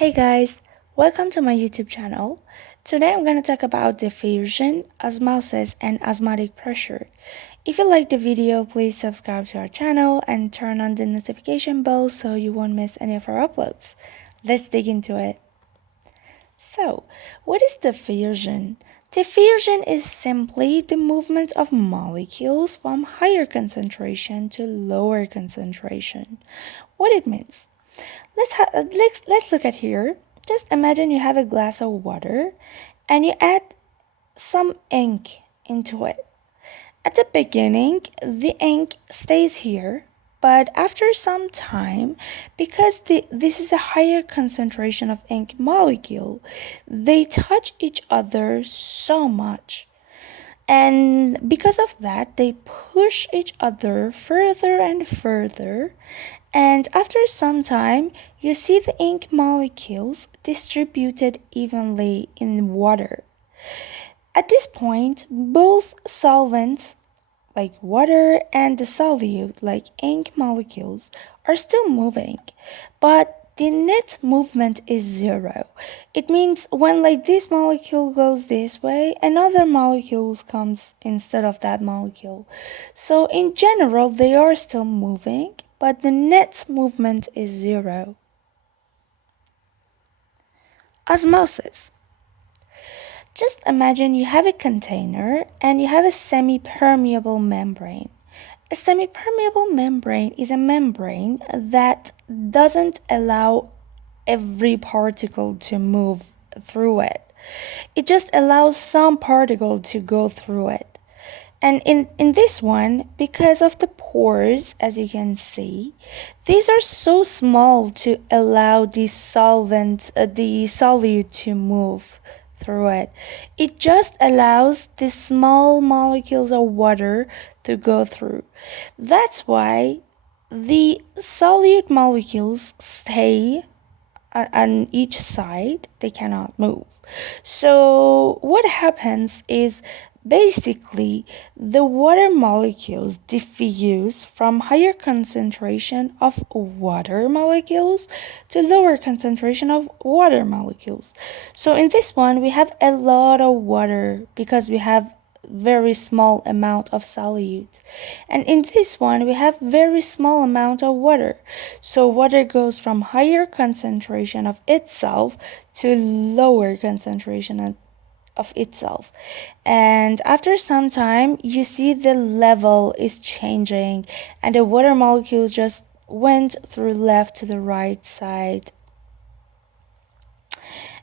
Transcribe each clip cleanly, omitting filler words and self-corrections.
Hey guys, welcome to my YouTube channel. Today I'm going to talk about diffusion, osmosis, and osmotic pressure. If you like the video, please subscribe to our channel and turn on the notification bell so you won't miss any of our uploads. Let's dig into it. So, what is diffusion? Diffusion is simply the movement of molecules from higher concentration to lower concentration. What it means? Let's look at here. Just imagine you have a glass of water and you add some ink into it. At the beginning, the ink stays here, but after some time, because this is a higher concentration of ink molecule, they touch each other so much. And because of that, they push each other further and further. And after some time, you see the ink molecules distributed evenly in water. At this point, both solvents, like water, and the solute, like ink molecules, are still moving, but the net movement is zero. It means when like this molecule goes this way, another molecule comes instead of that molecule. So in general, they are still moving, but the net movement is zero. Osmosis. Just imagine you have a container and you have a semi-permeable membrane. A semi-permeable membrane is a membrane that doesn't allow every particle to move through it. It just allows some particle to go through it. And in this one, because of the pores, as you can see, these are so small to allow the solute to move through it. It just allows the small molecules of water to go through. That's why the solute molecules stay on each side. They cannot move. So what happens is basically the water molecules diffuse from higher concentration of water molecules to lower concentration of water molecules. So in this one we have a lot of water because we have very small amount of solute, and in this one we have very small amount of water. So water goes from higher concentration of itself to lower concentration of itself, and after some time you see the level is changing and the water molecules just went through left to the right side.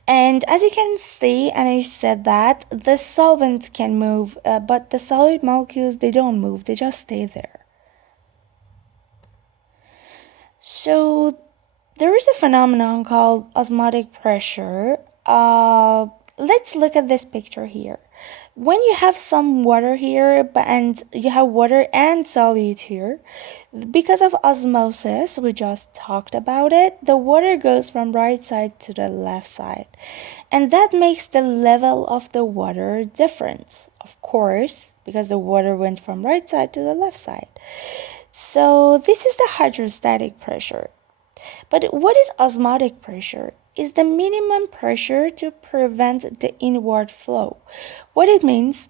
And as you can see, and I said that the solvent can move, but the solid molecules, they don't move, they just stay there. So there is a phenomenon called osmotic pressure. Let's look at this picture here. When you have some water here and you have water and solute here, because of osmosis, we just talked about it, the water goes from right side to the left side, and that makes the level of the water different, of course, because the water went from right side to the left side. So this is the hydrostatic pressure. But what is osmotic pressure? Is the minimum pressure to prevent the inward flow. What it means?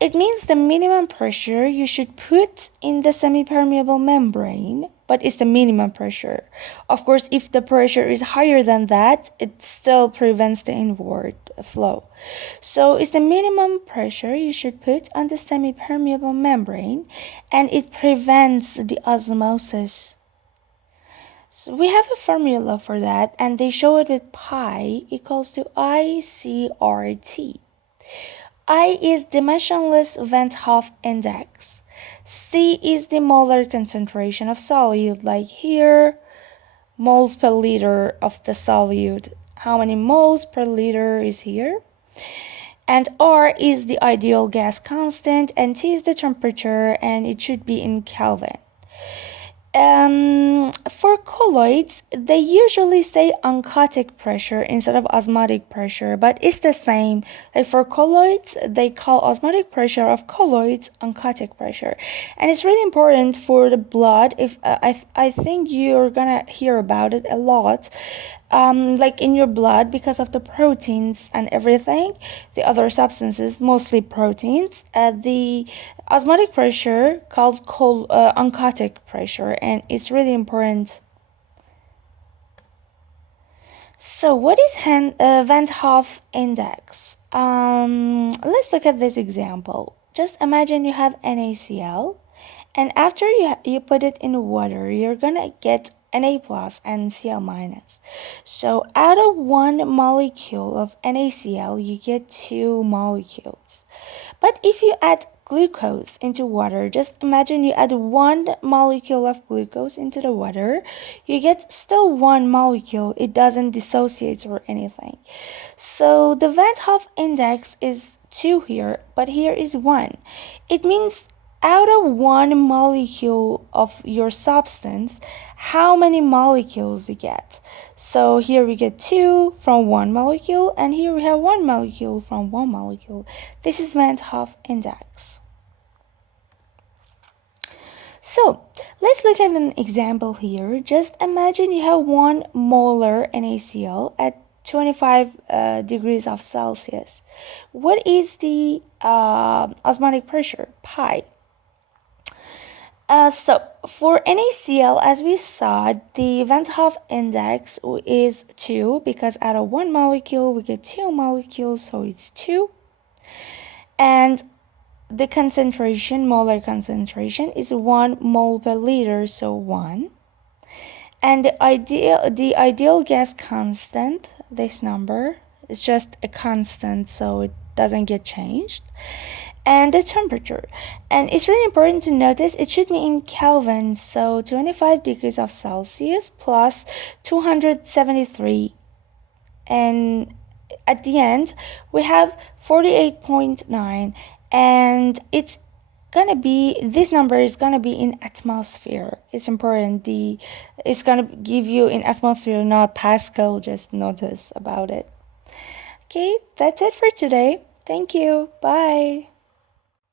It means the minimum pressure you should put in the semi-permeable membrane, but it's the minimum pressure. Of course, if the pressure is higher than that, it still prevents the inward flow. So it's the minimum pressure you should put on the semi-permeable membrane, and it prevents the osmosis. So we have a formula for that, and they show it with pi equals to ICRT. I is dimensionless Venthof index. C is the molar concentration of solute, like here, moles per liter of the solute. How many moles per liter is here? And R is the ideal gas constant, and T is the temperature, and it should be in Kelvin. For colloids, they usually say oncotic pressure instead of osmotic pressure, but it's the same. Like for colloids, they call osmotic pressure of colloids oncotic pressure, and it's really important for the blood. If I think you're gonna hear about it a lot. like in your blood because of the proteins and everything, the other substances, mostly proteins. The osmotic pressure called oncotic pressure, and it's really important. So what is Venthof index? Let's look at this example. Just imagine you have NaCl, and after you put it in water, you're gonna get Na plus and Cl minus. So out of one molecule of NaCl, you get two molecules. But if you add glucose into water, just imagine you add one molecule of glucose into the water, you get still one molecule. It doesn't dissociate or anything. So the Van Hoff index is 2 here, but here is 1. It means out of one molecule of your substance, how many molecules you get. So here we get 2 from one molecule, and here we have 1 molecule from one molecule. This is Van Hoff index. So let's look at an example here. Just imagine you have 1 molar NaCl at 25 degrees of Celsius. What is the osmotic pressure? Pi. So for NaCl, as we saw, the Venthof index is 2 because out of one molecule we get 2 molecules, so it's 2. And the concentration, molar concentration, is 1 mole per liter, so 1. And the ideal gas constant, this number, is just a constant, so it doesn't get changed. And the temperature, and it's really important to notice it should be in Kelvin, so 25 degrees of Celsius plus 273, and at the end we have 48.9, and it's gonna be, this number is gonna be in atmosphere. It's important, it's gonna give you in atmosphere, not Pascal. Just notice about it. Okay, that's it for today. Thank you. Bye.